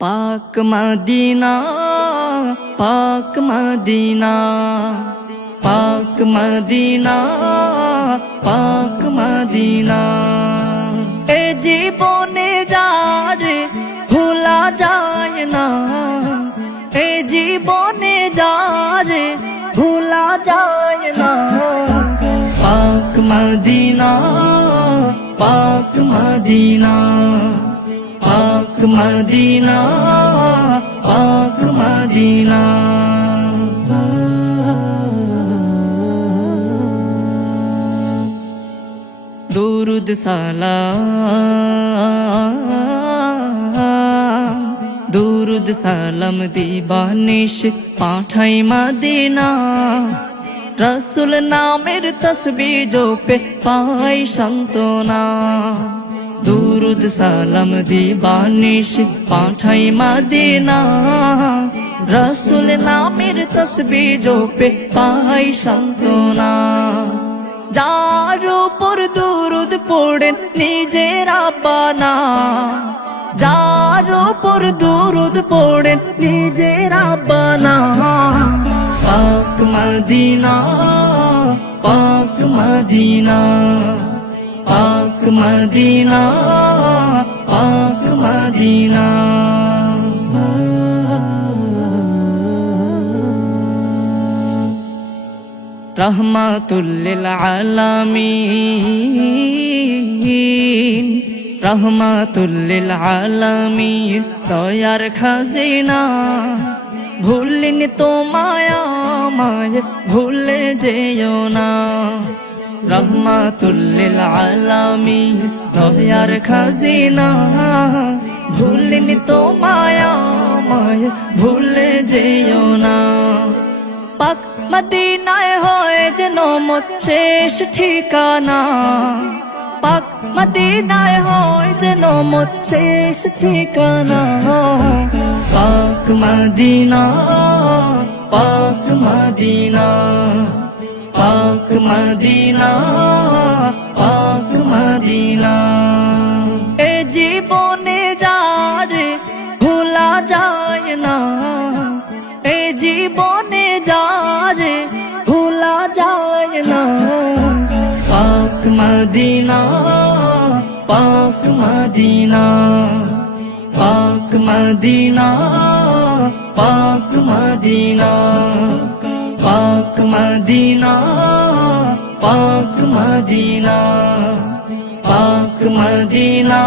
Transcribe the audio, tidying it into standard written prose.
পাক মদিনা, পাক মদিনা, পাক মদিনা, পাক মদিনা। এ জীবনে যারে ভোলা যায় না, এ জীবনে যারে ভোলা যায় না। পাক মদিনা, পাক মদিনা, পাক মদিনা, পাক মদিনা। দুরুদ সালাম, দুরুদ সালাম দিবানিশ পাঠাই মদিনা। রসুল নামের তসবিহ জপে পাই সান্ত্বনা। দুরুদ সালাম দিবানিশ পাঠাই মদিনা। রসুল নামের তসবিহ জপে পাই সান্ত্বনা। যার উপর দুরুদ পড়েন নিজের আব্বানা, যার উপর দুরুদ পড়েন নিজের আব্বানা। পাক মদিনা, পাক মদিনা, পাক মদিনা, পাক মদিনা। রহমাতুল লিল আলামিন, রহমাতুল লিল আলামিন দয়ার খাজিনা। ভুলিনি তোমায় আমায় ভুলে যেও না। রহমাতুল লিল আলামিন দয়ার খাজিনা। ভুলিনি তোমায় আমায় ভুলে যেও না। পাক মদিনায় হয় যেন মোর শেষ ঠিকানা। পাক মদিনায় হয় যেন মোর শেষ ঠিকানা। পাক মদিনা, পাক মদিনা, পাক মদিনা, পাক মদিনা। এ জীবনে যারে ভোলা যায় না, এ জীবনে যারে ভোলা যায় না। পাক মদিনা, পাক মদিনা, পাক মদিনা, পাক মদিনা, পাক মদিনা, পাক মদিনা, পাক মদিনা।